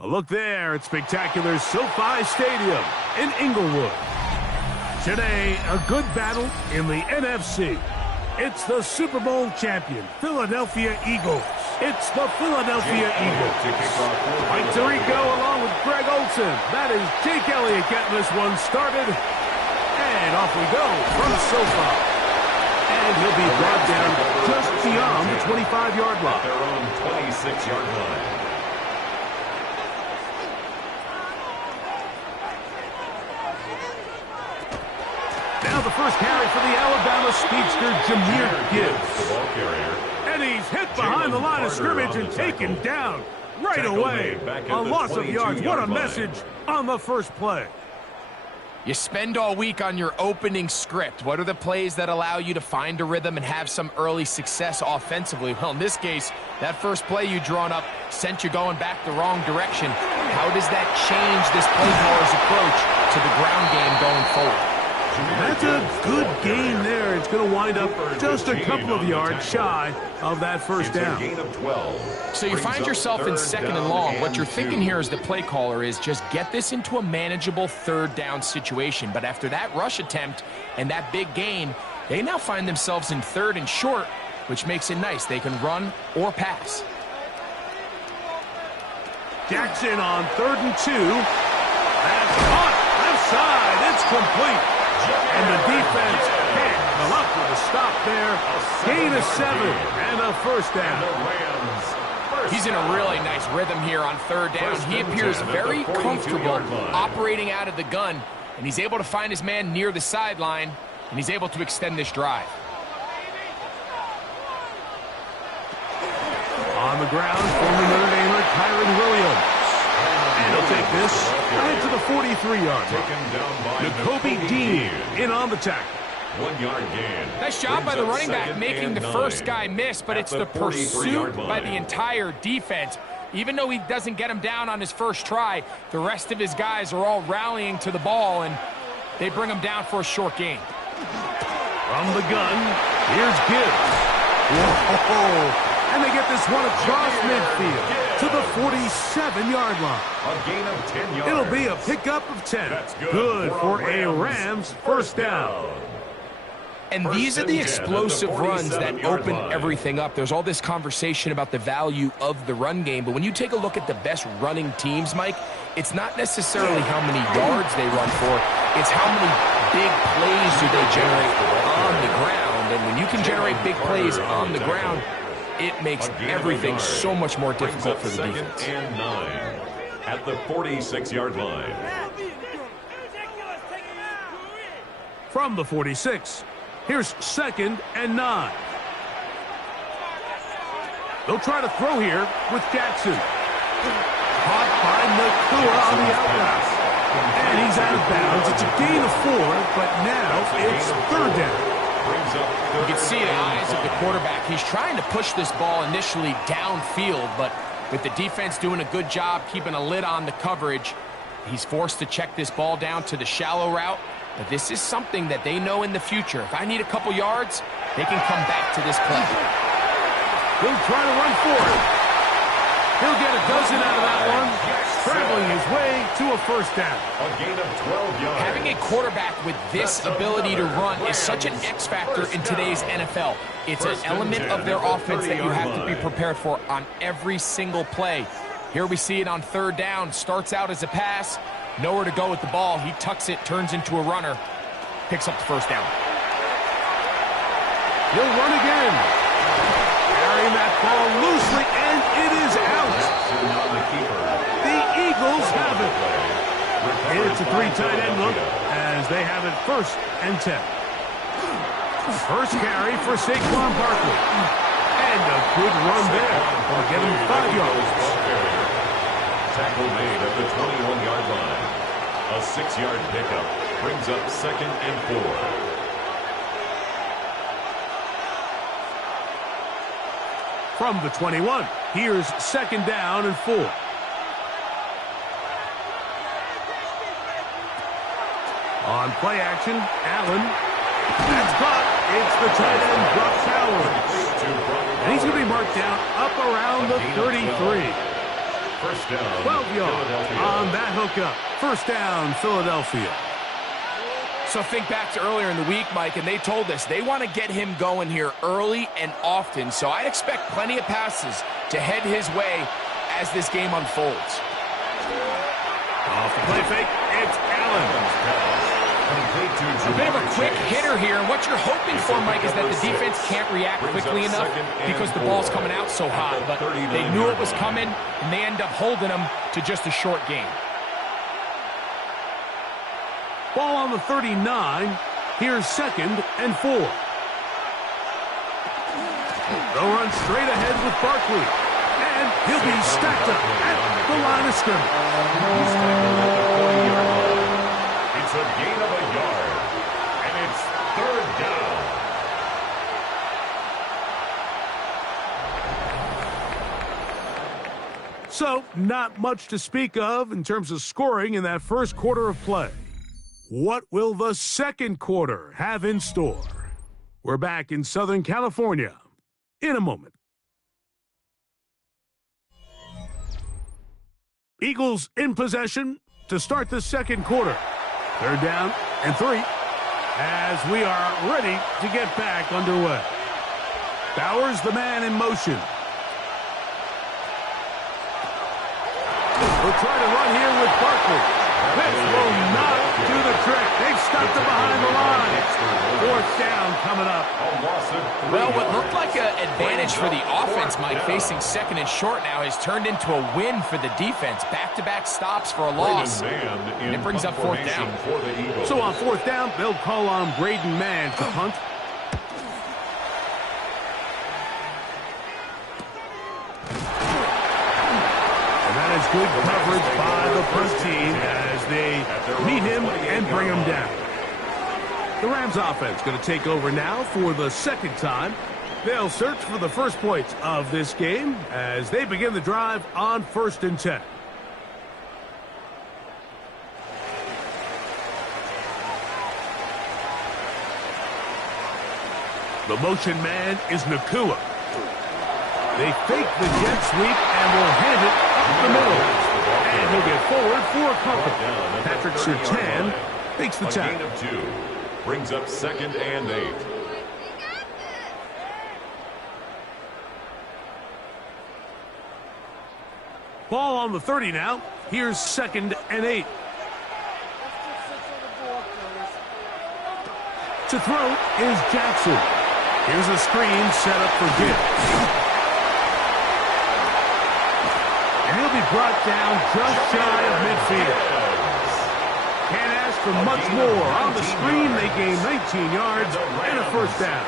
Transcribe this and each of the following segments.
A look there at spectacular SoFi Stadium in Inglewood. Today, a good battle in the NFC. It's the Super Bowl champion Philadelphia Eagles It's the Philadelphia Eagles. Mike Tirico along with Greg Olsen. That is Jake Elliott getting this one started. And off we go from SoFi. And he'll be brought down just beyond the 25-yard line. Their own 26-yard line. Now the first carry for the Alabama speedster, Jahmyr Gibbs. The ball carrier. And he's hit behind the line of scrimmage and taken down right away. A loss of yards. What a message on the first play. You spend all week on your opening script. What are the plays that allow you to find a rhythm and have some early success offensively? Well, in this case, that first play you drawn up sent you going back the wrong direction. How does that change this play caller's approach to the ground game going forward? That's a good gain there. It's going to wind up just a couple of yards shy of that first down. Gain of 12. So you find yourself in second and long. What you're thinking here as the play caller is just get this into a manageable third down situation. But after that rush attempt and that big gain, they now find themselves in third and short, which makes it nice. They can run or pass. Jackson on 3rd and 2. That's caught. Left side. It's complete. And the defense can't come up with a stop there. Gain of 7 and a first down. He's in a really nice rhythm here on third down. He appears very comfortable operating out of the gun, and he's able to find his man near the sideline, and he's able to extend this drive. On the ground, former Notre Damer Kyren Williams. And he'll take this right to the 43-yard line. Nakobe Dean in on the tackle. 1 yard gain. Nice job by the running back making the first guy miss, but it's the pursuit by the entire defense. Even though he doesn't get him down on his first try, the rest of his guys are all rallying to the ball, and they bring him down for a short gain. From the gun, here's Gibbs. Whoa! And they get this one across midfield to the 47-yard line. A gain of 10 yards. It'll be a pickup of 10. That's good for a Rams first down. And these are the explosive runs that open everything up. There's all this conversation about the value of the run game, but when you take a look at the best running teams, Mike, it's not necessarily how many yards they run for, it's how many big plays do they generate on the ground. And when you can generate big plays on the ground, it makes everything so much more difficult for the defense. 2nd and 9 at the 46-yard line. From the 46, here's 2nd and 9. They'll try to throw here with Jackson. Caught by Nakua on the outside. And he's out of bounds. It's a gain of 4, but now it's 3rd down. You can see the eyes of the quarterback. He's trying to push this ball initially downfield, but with the defense doing a good job keeping a lid on the coverage, he's forced to check this ball down to the shallow route. But this is something that they know in the future. If I need a couple yards, they can come back to this play. He'll try to run for it. He'll get a dozen out of that one. Traveling his way to a first down. A gain of 12 yards. Having a quarterback with this ability to run is such an X factor in today's NFL. It's an element of their offense that you have to be prepared for on every single play. Here we see it on 3rd down. Starts out as a pass. Nowhere to go with the ball. He tucks it, turns into a runner. Picks up the first down. He'll run again. Carrying that ball loosely, and it is out. The Eagles have it. It's a 3 tight end look as they have it 1st and 10. First carry for Saquon Barkley. And a good run there. They'll get him 5 yards. Tackle made at the 21-yard line. A 6-yard pickup brings up 2nd and 4. From the 21, here's 2nd down and 4. On play action, Allen. That's caught. It's the tight end, Brock Bowers. And he's going to be marked down up around the 33. First down, 12 yards on that hookup. First down, Philadelphia. So think back to earlier in the week, Mike, and they told us they want to get him going here early and often. So I'd expect plenty of passes to head his way as this game unfolds. Off the play fake, it's Allen. A bit of a quick hitter here, and what you're hoping for, Mike, is that the defense can't react quickly enough because the ball's coming out so hot, but they knew it was coming, and they end up holding them to just a short game. Ball on the 39. Here's 2nd and 4. They'll run straight ahead with Barkley, and he'll be stacked up at the line of scrimmage. It's a gain of a yard, and it's 3rd down. So, not much to speak of in terms of scoring in that first quarter of play. What will the second quarter have in store? We're back in Southern California in a moment. Eagles in possession to start the second quarter. 3rd down and 3 as we are ready to get back underway. Bowers, the man in motion. We'll try to run here with Barkley. This will not do the trick. They've stopped it behind the line. 4th down coming up. Well, what looked like an advantage for the offense, Mike, facing 2nd and short now, has turned into a win for the defense. Back-to-back stops for a loss. And it brings up 4th down. So on 4th down, they'll call on Braden Mann to punt. And that is good coverage by the punt team as they meet him and bring him down. The Rams offense going to take over now for the 2nd time. They'll search for the first points of this game as they begin the drive on 1st and 10. The motion man is Nacua. They fake the jet sweep and will hand it up the middle. And he'll get forward for a couple. Patrick Surtain takes the tackle. A gain of 2. Brings up 2nd and 8. Ball on the 30 now. Here's 2nd and 8. To throw is Jackson. Here's a screen set up for Gibbs. And he'll be brought down just shy of midfield. Can't ask for much more. On the screen, they gain 19 yards and a 1st down.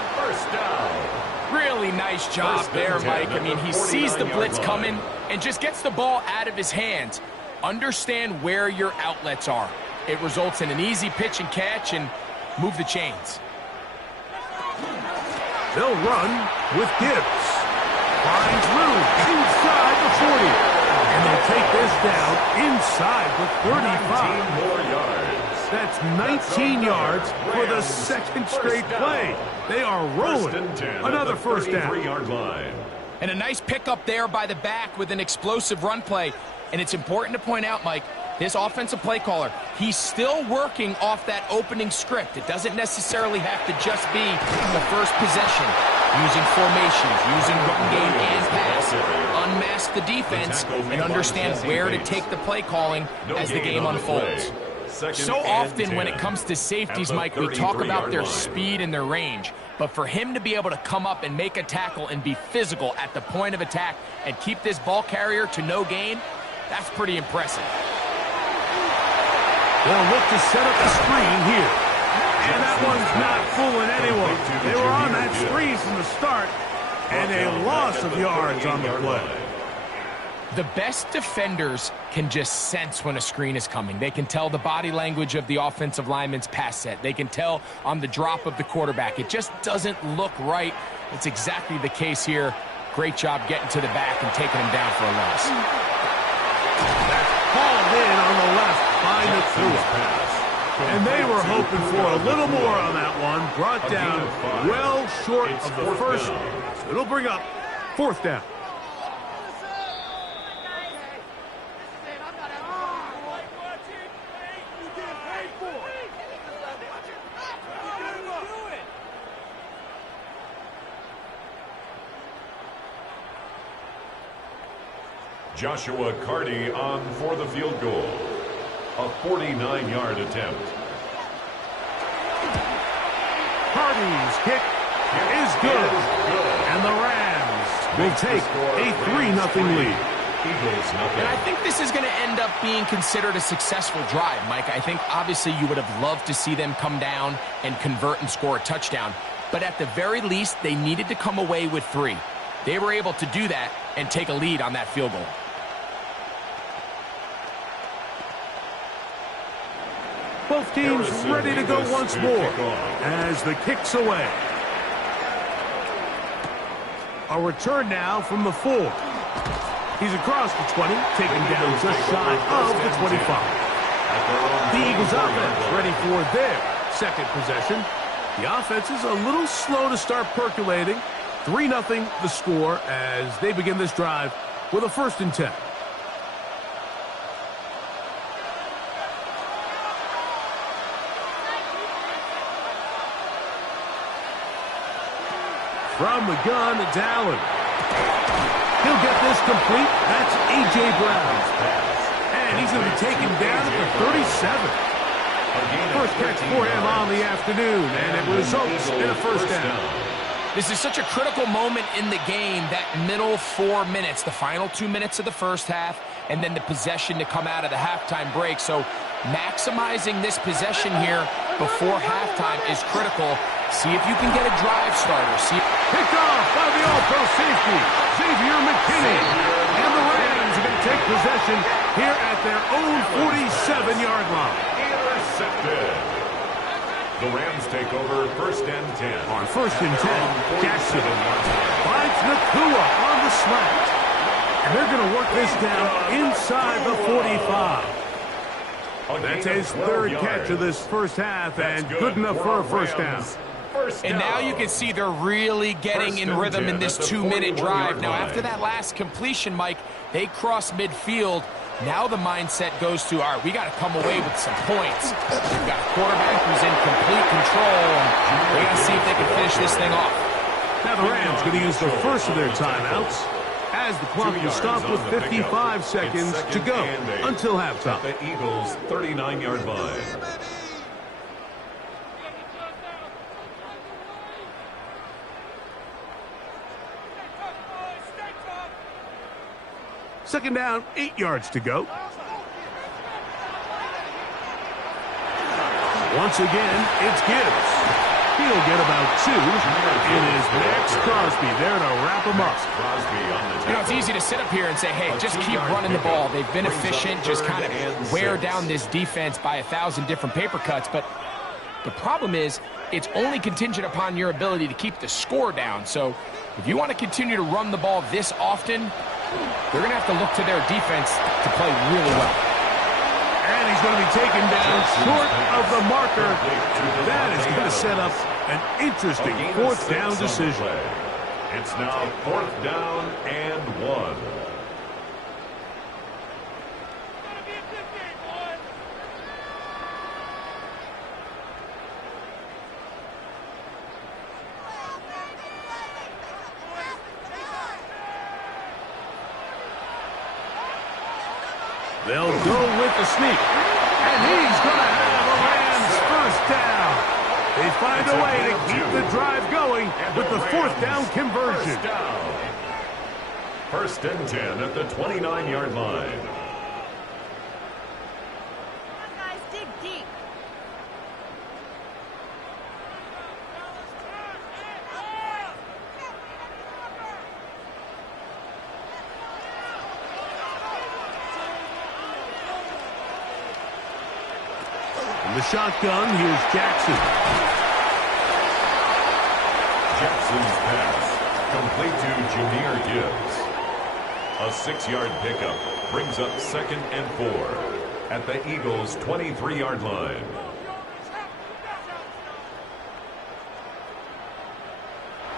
Really nice job there, Mike. I mean, he sees the blitz coming and just gets the ball out of his hands. Understand where your outlets are. It results in an easy pitch and catch and move the chains. They'll run with Gibbs. Finds room inside the 40. And they'll take this down inside the 35. More yards. That's 19 yards for the 2nd straight play. They are rolling. Another 1st down. Yard line. And a nice pickup there by the back with an explosive run play. And it's important to point out, Mike, this offensive play caller, he's still working off that opening script. It doesn't necessarily have to just be the first possession. Using formations, using run game and pass. Unmask the defense and understand where to take the play calling as the game unfolds. So often when it comes to safeties, Mike, we talk about their speed and their range. But for him to be able to come up and make a tackle and be physical at the point of attack and keep this ball carrier to no gain, that's pretty impressive. They'll look to set up a screen here. And that one's not fooling anyone. They were on that screen from the start, and a loss of yards on the play. The best defenders can just sense when a screen is coming. They can tell the body language of the offensive lineman's pass set. They can tell on the drop of the quarterback. It just doesn't look right. It's exactly the case here. Great job getting to the back and taking him down for a loss. That's hauled in on the left by Nacua. And they were hoping for a little more on that one. Brought down well short of the first. So it'll bring up 4th down. Joshua Carty on for the field goal. A 49-yard attempt. Carty's kick is good. And the Rams will take a 3-0 lead. Eagles nothing. And I think this is going to end up being considered a successful drive, Mike. I think obviously you would have loved to see them come down and convert and score a touchdown. But at the very least, they needed to come away with 3. They were able to do that and take a lead on that field goal. Both teams ready to go once more as the kick's away. A return now from the 4. He's across the 20, taken down just shy of the 25. The Eagles offense ready for their second possession. The offense is a little slow to start percolating. 3-0 the score as they begin this drive with a 1st and 10. From the gun, it's Allen. He'll get this complete. That's A.J. Brown's pass. And he's going to be taken down at the 37. First catch for him on the afternoon, and it results in a 1st down. This is such a critical moment in the game, that middle 4 minutes, the final 2 minutes of the first half, and then the possession to come out of the halftime break. So maximizing this possession here before halftime is critical. See if you can get a drive starter. Picked off by the all-pro safety, Xavier McKinney. And the Rams are going to take possession here at their own 47-yard line. Intercepted. The Rams take over 1st and 10. On 1st and 10, Jackson finds Nakua on the slant. And they're going to work this down inside the 45. That's his 3rd catch of this first half, and good enough for a 1st down. And now you can see they're really getting in rhythm in this 2-minute drive. Now, after that last completion, Mike, they cross midfield. Now the mindset goes to, all right, we got to come away with some points. We've got a quarterback who's in complete control, and we got to see if they can finish this thing off. Now the Rams going to use the first of their timeouts as the clock will stop with 55 seconds to go until halftime. The Eagles' 39-yard line. Second down, 8 yards to go. Once again, it's Gibbs. He'll get about 2. It is Max Crosby there to wrap him up. You know, it's easy to sit up here and say, hey, just keep running the ball. They've been efficient, just kind of wear down this defense by 1,000 different paper cuts. But the problem is, it's only contingent upon your ability to keep the score down. So if you want to continue to run the ball this often, they're going to have to look to their defense to play really well. And he's going to be taken down short of the marker. That is going to set up an interesting 4th down decision. It's now 4th down and 1. They'll go with the sneak. And he's going to have a Rams 1st down. They find a way to keep the drive going with the 4th down conversion. 1st and 10 at the 29-yard line. Guys, dig deep. In the shotgun, here's Jackson. Jackson's pass complete to Jahmyr Gibbs. A 6-yard pickup brings up 2nd and 4 at the Eagles' 23-yard line.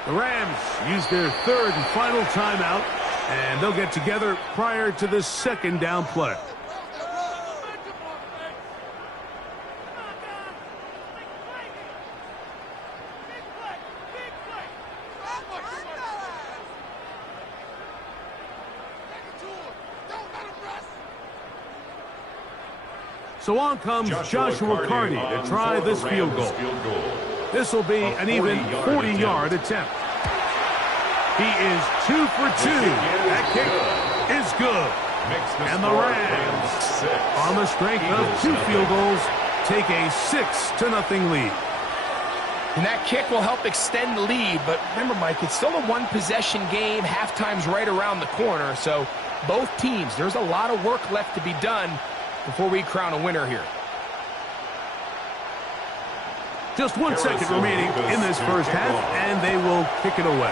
The Rams use their 3rd and final timeout, and they'll get together prior to the 2nd down play. So on comes Joshua Carty to try this field goal. This will be an even 40-yard attempt. He is 2 for 2. That kick is good. And the Rams, on the strength of 2 field goals, take a 6-0 lead. And that kick will help extend the lead. But remember, Mike, it's still a one-possession game. Halftime's right around the corner. So both teams, there's a lot of work left to be done before we crown a winner here. Just 1 second remaining in this first half, and they will kick it away.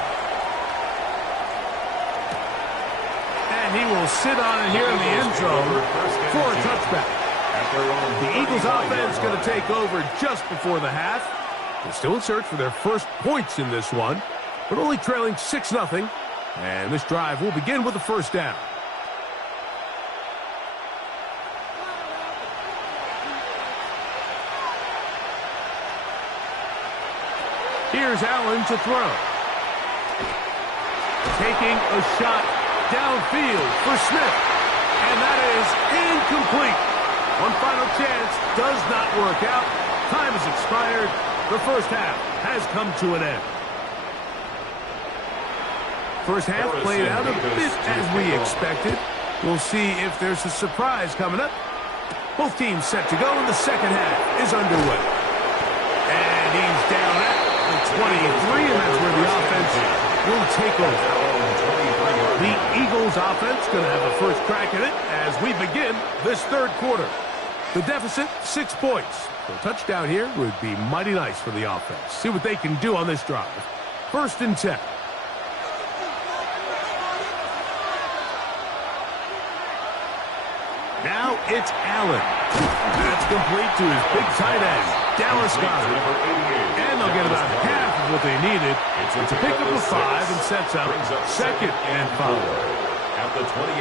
And he will sit on it here in the end zone for a touchback. The Eagles offense going to take over just before the half. They're still in search for their first points in this one, but only trailing 6-0. And this drive will begin with the first down. Here's Allen to throw. Taking a shot downfield for Smith. And that is incomplete. One final chance does not work out. Time has expired. The first half has come to an end. First half played out a bit as we expected. We'll see if there's a surprise coming up. Both teams set to go, and the second half is underway. And he's down at the 23, and that's where the offense will take over. The Eagles offense going to have a first crack at it as we begin this third quarter. The deficit, 6 points. So a touchdown here would be mighty nice for the offense. See what they can do on this drive. 1st and 10. Now it's Allen. That's complete to his big tight end, Dallas Goedert. And they'll get about half of what they needed. It's a pickup of 5 and sets up 2nd and 5.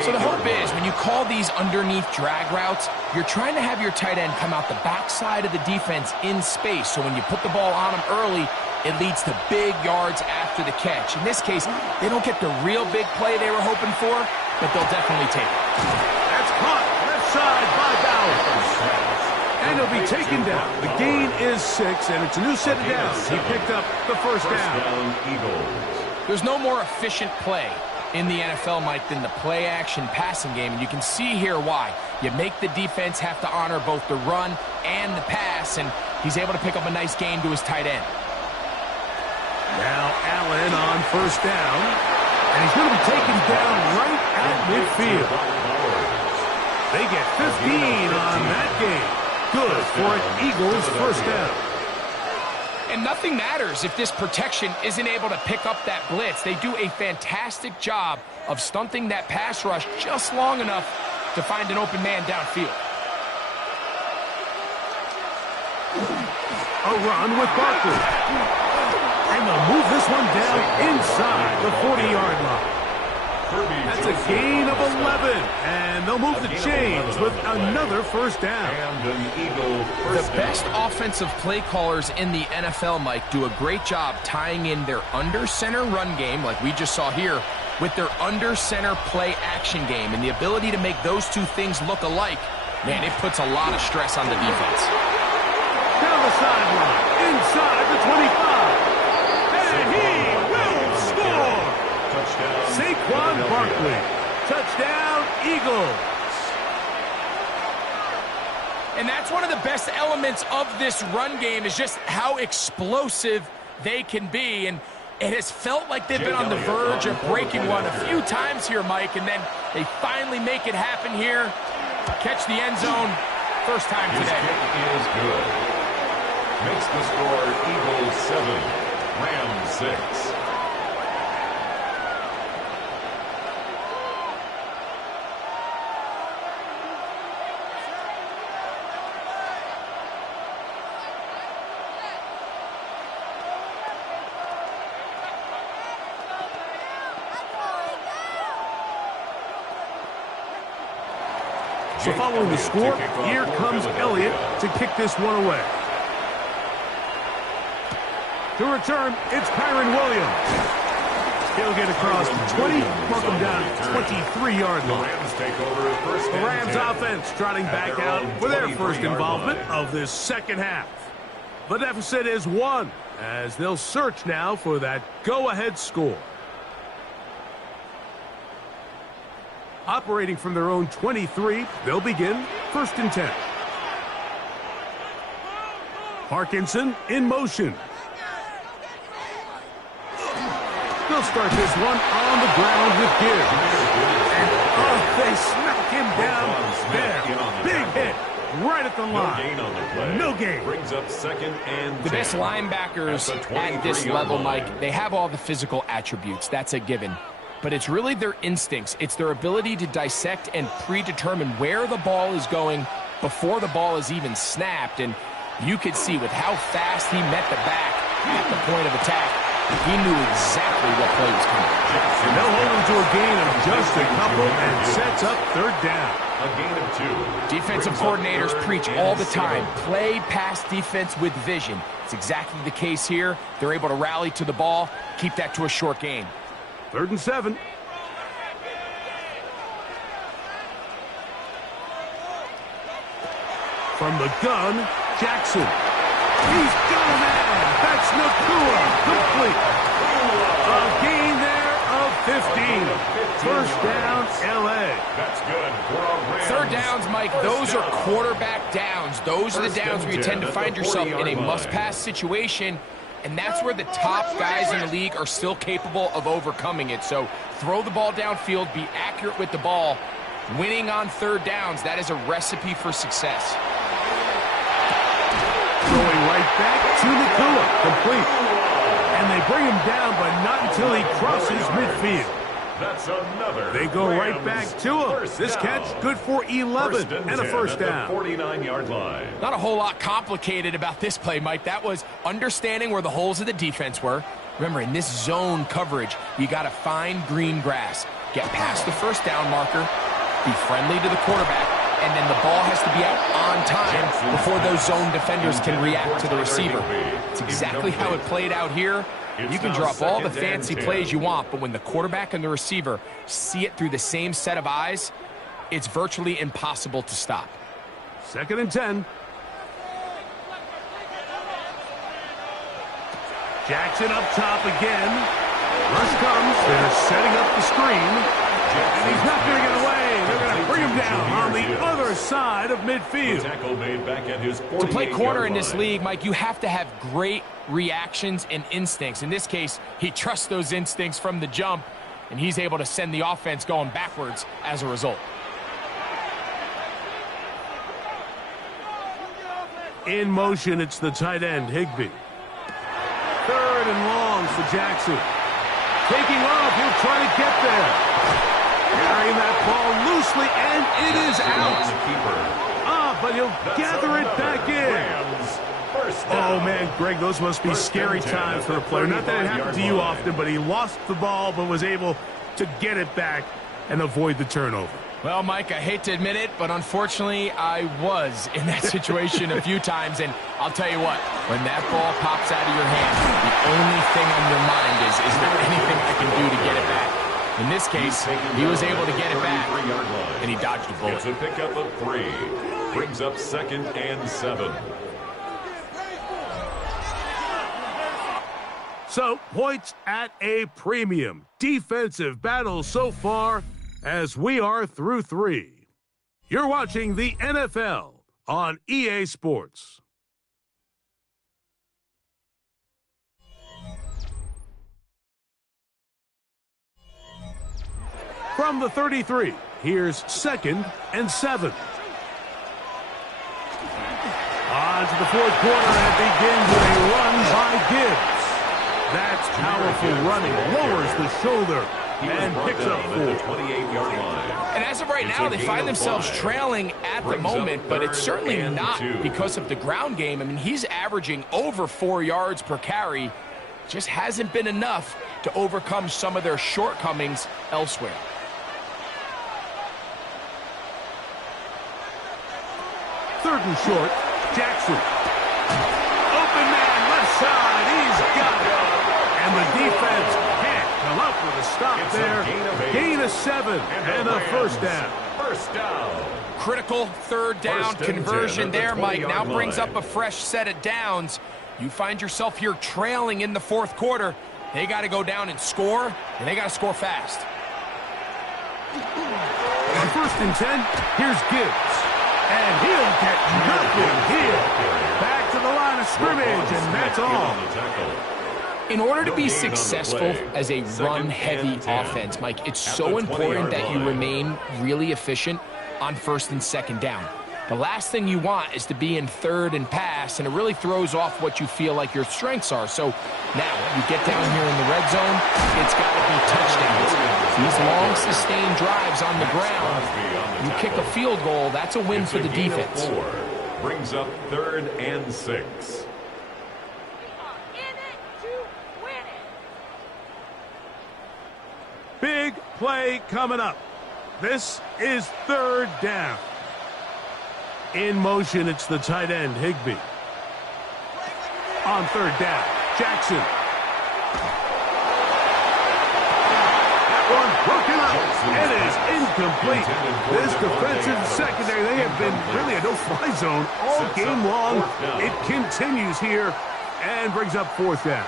So the hope is when you call these underneath drag routes, you're trying to have your tight end come out the backside of the defense in space. So when you put the ball on him early, it leads to big yards after the catch. In this case, they don't get the real big play they were hoping for, but they'll definitely take it. That's caught left side by Bowers. And he'll be taken down. The gain is 6, and it's a new set of downs. He picked up the first down. There's no more efficient play in the NFL, Mike, than the play-action passing game, and you can see here why. You make the defense have to honor both the run and the pass, and he's able to pick up a nice gain to his tight end. Now Allen on first down, and he's going to be taken down right at midfield. They get 15 on that game. Good for an Eagles first down. And nothing matters if this protection isn't able to pick up that blitz. They do a fantastic job of stunting that pass rush just long enough to find an open man downfield. A run with Barkley. And they'll move this one down inside the 40-yard line. That's a gain of 11. And they'll move the chains with another first down. The best offensive play callers in the NFL, Mike, do a great job tying in their under-center run game, like we just saw here, with their under-center play-action game. And the ability to make those two things look alike, man, it puts a lot of stress on the defense. Down the sideline, inside the 25. And he will score! Saquon Barkley. Touchdown, Eagles. And that's one of the best elements of this run game is just how explosive they can be. And it has felt like they've been on the verge of breaking one a few times here, Mike, and then they finally make it happen here. Catch the end zone first time today. His kick is good. Makes the score Eagles 7, Rams 6. So following the score, here comes Elliott to kick this one away. To return, it's Kyren Williams. He'll get across the 20, mark him down at the 23-yard The line. Rams take over first The and Rams 10. offense trotting back their out own for their 23-yard first involvement line. of this second half. The deficit is 1, as they'll search now for that go-ahead score. Operating from their own 23, they'll begin first and 10. Parkinson in motion. They'll start this one on the ground with Gibbs. And they smack him down there. Big hit right at the No line. gain on the play. No gain. Brings up second and 10. The best linebackers at this 23-yard level, line. Mike, they have all the physical attributes. That's a given. But it's really their instincts. It's their ability to dissect and predetermine where the ball is going before the ball is even snapped. And you could see with how fast he met the back at the point of attack, he knew exactly what play was coming. And they'll hold him to a gain of just a couple and sets up third down. A gain of 2. Defensive Brings up coordinators third preach and all the 7. time, play pass defense with vision. It's exactly the case here. They're able to rally to the ball, keep that to a short gain. 3rd and 7. From the gun, Jackson. He's got a man. That's Nakua. Complete. A gain there of 15. First down, L.A. That's good for a Rams. Third downs, Mike, those are quarterback downs. Those are the downs where you tend to find yourself in a must-pass situation, and that's where the top guys in the league are still capable of overcoming it. So throw the ball downfield, be accurate with the ball. Winning on third downs, that is a recipe for success. Throwing right back to Nakua. Complete. And they bring him down, but not until he crosses midfield. That's another. They go right Rams back to him. first This down. catch good for 11 and a 10 first at the down. 49-yard line. Not a whole lot complicated about this play, Mike. That was understanding where the holes of the defense were. Remember, in this zone coverage, you got to find green grass. Get past the first down marker, be friendly to the quarterback, and then the ball has to be out on time before those zone defenders can react to the receiver. It's exactly how it played out here. You can drop all the fancy plays you want, but when the quarterback and the receiver see it through the same set of eyes, it's virtually impossible to stop. 2nd and 10. Jackson up top again. Rush comes. They're setting up the screen. And he's not going to get away. They're going to bring him down on the other side of midfield. Tackle made back at his To play 48-yard corner in this line. league, Mike, you have to have great reactions and instincts. In this case, he trusts those instincts from the jump, and he's able to send the offense going backwards as a result. In motion, it's the tight end, Higbee. 3rd and long for Jackson. Taking off, he'll try to get there. Carrying that ball loosely, and it is out. But he'll gather it back in. Oh, man, Greg, those must be scary times for a player. Not that it happened to you often, but he lost the ball but was able to get it back and avoid the turnover. Well, Mike, I hate to admit it, but unfortunately, I was in that situation a few times, and I'll tell you what, when that ball pops out of your hand, the only thing on your mind is there anything I can do to get it back? In this case, he was able to get it back, and he dodged a bullet. It's a pickup of 3. Brings up 2nd and 7. So, points at a premium. Defensive battle so far as we are through 3. You're watching the NFL on EA Sports. From the 33, here's 2nd and 7. On to the 4th quarter, and it begins with a run by Gibbs. That's powerful running, lowers the shoulder, and picks up 4. 28-yard line. And as of right now, they find themselves trailing at the moment, but it's certainly not because of the ground game. I mean, he's averaging over 4 yards per carry. Just hasn't been enough to overcome some of their shortcomings elsewhere. Third and short, Jackson. Open man, left side, he's got it. And the defense can't come up with a stop there. Gain of 7 and a first down. First down. Critical third down conversion there, Mike. Now brings up a fresh set of downs. You find yourself here trailing in the fourth quarter. They got to go down and score, and they got to score fast. On 1st and 10, here's Gibbs. And he'll get nothing here. Back to the line of scrimmage, and that's all. In order to be successful as a run-heavy offense, Mike, it's so important that you remain really efficient on 1st and 2nd down. The last thing you want is to be in 3rd and pass, and it really throws off what you feel like your strengths are. So now you get down here in the red zone, it's got to be touchdowns. These long, sustained drives on the ground, you kick a field goal, that's a win for the defense. 4 brings up 3rd and 6. Big play coming up. This is 3rd down. In motion, it's the tight end, Higbee. On 3rd down, Jackson. That one broken up. It is incomplete. This defensive secondary, they have been really a no-fly zone all game long. It continues here and brings up 4th down.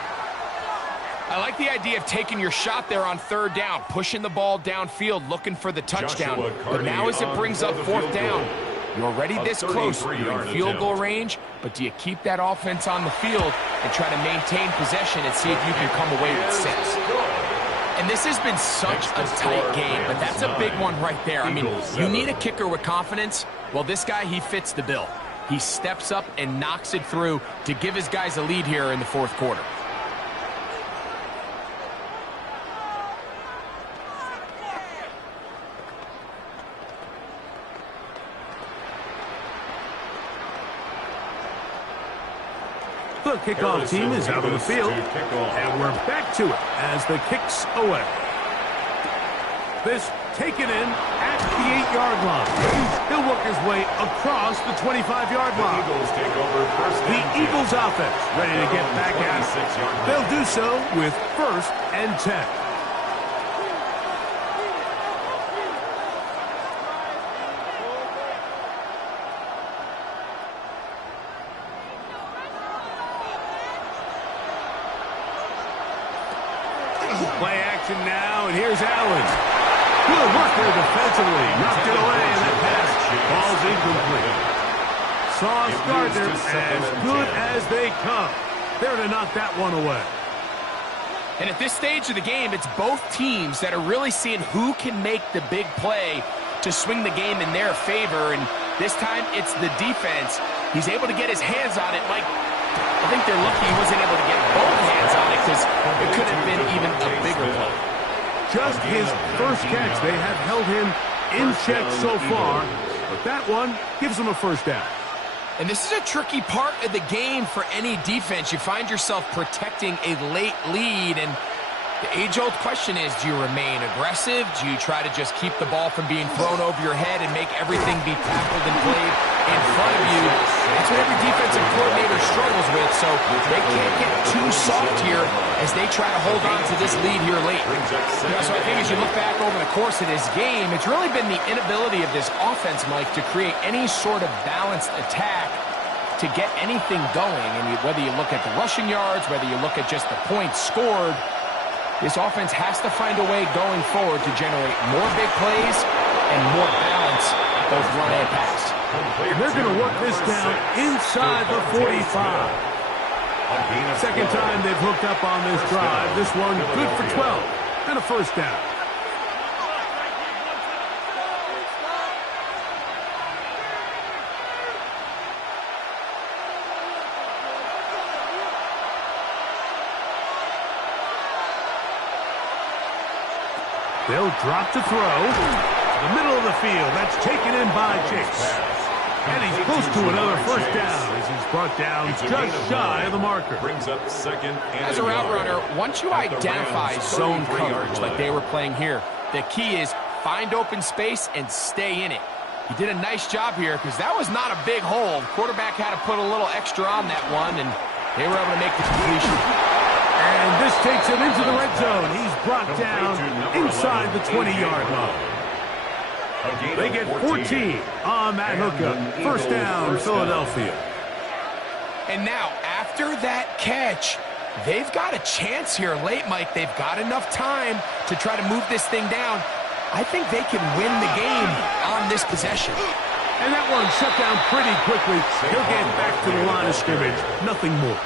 I like the idea of taking your shot there on 3rd down, pushing the ball downfield, looking for the touchdown. But now as it brings up 4th down, you're already this close. You're in field goal range, but do you keep that offense on the field and try to maintain possession and see if you can come away with 6? And this has been such a tight game, but that's a big one right there. I mean, you need a kicker with confidence. Well, this guy, he fits the bill. He steps up and knocks it through to give his guys a lead here in the 4th quarter. The kickoff team is out on the field, and we're back to it as the kick's away. This taken in at the 8-yard line. He'll work his way across the 25-yard line. The Eagles offense ready to get back at it. They'll do so with 1st and 10. Play action now, and here's Allen. Good work there defensively. Knocked it away, and that pass falls incomplete. Sauce Gardner, as good as they come. There to knock that one away. And at this stage of the game, it's both teams that are really seeing who can make the big play to swing the game in their favor. And this time, it's the defense. He's able to get his hands on it. Mike, I think they're lucky he wasn't able to get both hands on it because it could have been even a bigger play. Just his first catch. They have held him in check so far, but that one gives him a 1st down. And this is a tricky part of the game for any defense. You find yourself protecting a late lead, and the age-old question is, do you remain aggressive? Do you try to just keep the ball from being thrown over your head and make everything be tackled and played in front of you? That's what every defensive coordinator struggles with, so they can't get too soft here as they try to hold on to this lead here late. So I think as you look back over the course of this game, it's really been the inability of this offense, Mike, to create any sort of balanced attack to get anything going. And whether you look at the rushing yards, whether you look at just the points scored, this offense has to find a way going forward to generate more big plays and more balance, both run and pass. And they're going to work this down inside the 45. Second time they've hooked up on this drive. This one good for 12 and a 1st down. They'll drop to throw. The middle of the field. That's taken in by Chase. And he's close to another 1st down as he's brought down just shy of the marker. Brings up 2nd and As a route runner, once you identify zone coverage like they were playing here, the key is find open space and stay in it. He did a nice job here because that was not a big hole. Quarterback had to put a little extra on that one, and they were able to make the completion. And this takes him into the red zone. He's brought down inside the 20-yard line. They get 14 on that hookup. First down, Philadelphia. And now, after that catch, they've got a chance here late, Mike. They've got enough time to try to move this thing down. I think they can win the game on this possession. And that one shut down pretty quickly. He'll get back to the line of scrimmage. Nothing more.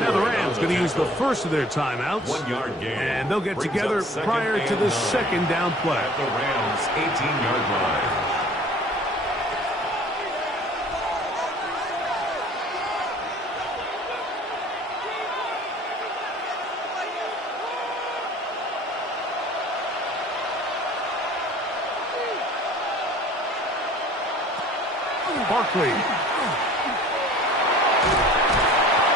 Now the Rams going to use the first of their timeouts. 1-yard gain. And they'll get together prior to the second down play. At the Rams' 18-yard line. Barkley.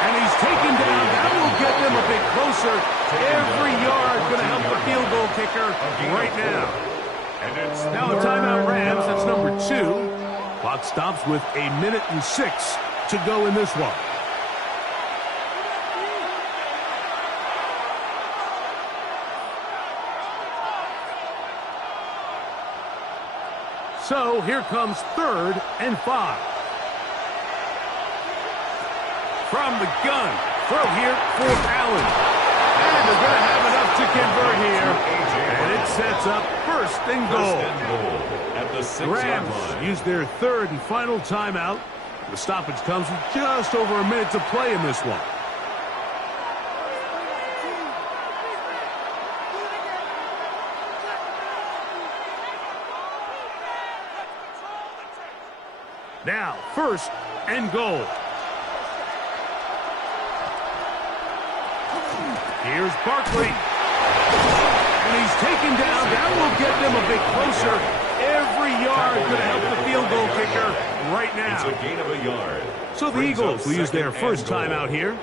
And he's taken down. That will get them a bit closer. Every yard going to help the field goal kicker right now. Now a timeout Rams. That's number 2. Clock stops with 1:06 to go in this one. So here comes 3rd and 5. From the gun, throw here for Allen. And they're going to have enough to convert here. And it sets up 1st and goal. At the The Rams use their 3rd and final timeout. The stoppage comes with just over a minute to play in this one. Now, 1st and goal. Here's Barkley. And he's taken down. That will get them a bit closer. Every yard going to help the field goal kicker right now. It's a gain of a yard. So the Eagles will use their first timeout here,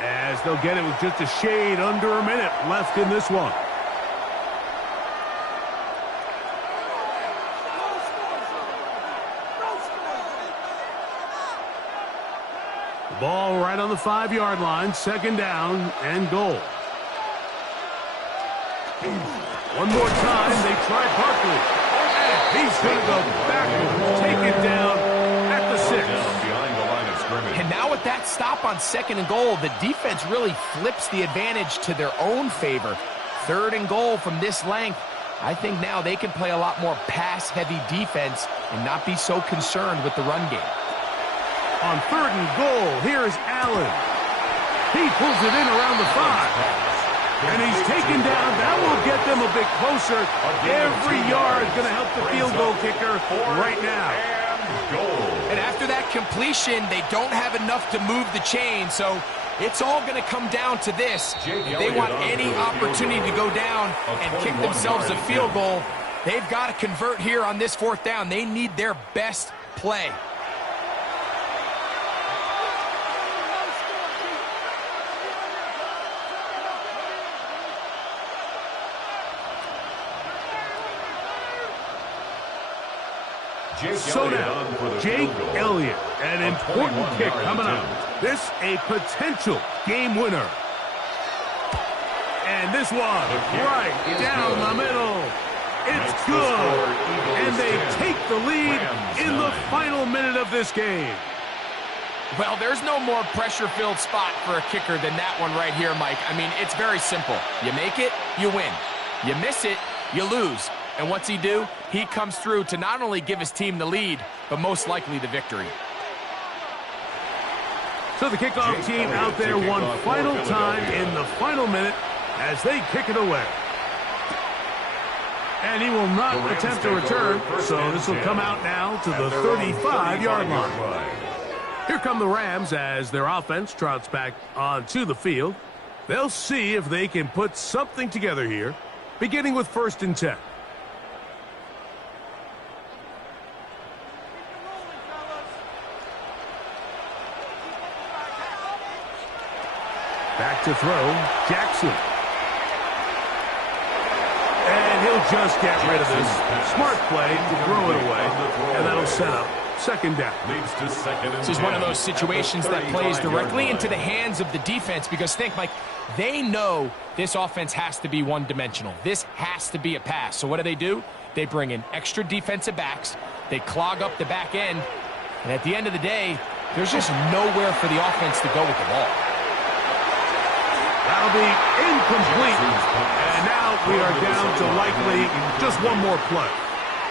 as they'll get it with just a shade under a minute left in this one. Ball right on the 5-yard line. 2nd down and goal. One more time. They try Barkley. And he's going to go backwards. Take it down at the 6. Behind the line of scrimmage. And now with that stop on 2nd and goal, the defense really flips the advantage to their own favor. 3rd and goal from this length. I think now they can play a lot more pass-heavy defense and not be so concerned with the run game. On 3rd and goal, here's Allen. He pulls it in around the 5. And he's taken down. That will get them a bit closer. Every yard going to help the field goal kicker right now. And after that completion, they don't have enough to move the chain, so it's all going to come down to this. If they want any opportunity to go down and kick themselves a field goal, they've got to convert here on this 4th down. They need their best play. So now, Jake Elliott, an important kick coming up. This a potential game winner. And this one, right down the middle. It's good. And they take the lead in the final minute of this game. Well, there's no more pressure-filled spot for a kicker than that one right here, Mike. I mean, it's very simple. You make it, you win. You miss it, you lose. And what's he do? He comes through to not only give his team the lead, but most likely the victory. So the kickoff team out there one final time in the final minute as they kick it away. And he will not attempt to return, so this will come out now to the 35-yard line. Here come the Rams as their offense trots back onto the field. They'll see if they can put something together here, beginning with 1st and 10. Back to throw, Jackson. And he'll just get rid of this. Smart play to throw it away, and that'll set up Second down. Leads to second and This is 10 one of those situations that plays 35-yard directly line. into the hands of the defense because think, Mike, they know this offense has to be one-dimensional. This has to be a pass. So what do? They bring in extra defensive backs. They clog up the back end. And at the end of the day, there's just nowhere for the offense to go with the ball. That'll be incomplete. And now we are down to likely just one more play.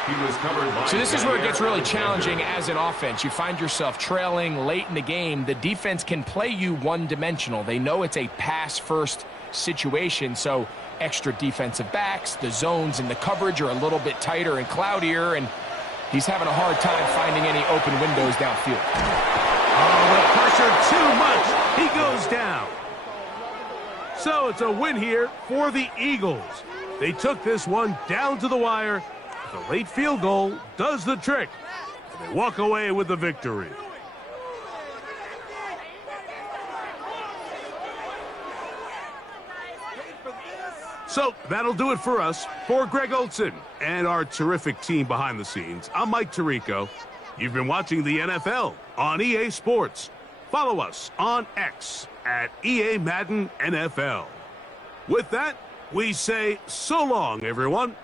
He was covered by So this is where it gets really Alexander. challenging as an offense. You find yourself trailing late in the game. The defense can play you one-dimensional. They know it's a pass-first situation, so extra defensive backs, the zones and the coverage are a little bit tighter and cloudier, and he's having a hard time finding any open windows downfield. Oh, the pressure too much. He goes down. So it's a win here for the Eagles. They took this one down to the wire. The late field goal does the trick. And they walk away with the victory. So that'll do it for us. For Greg Olson and our terrific team behind the scenes, I'm Mike Tirico. You've been watching the NFL on EA Sports. Follow us on X at EA Madden NFL. With that, we say so long, everyone.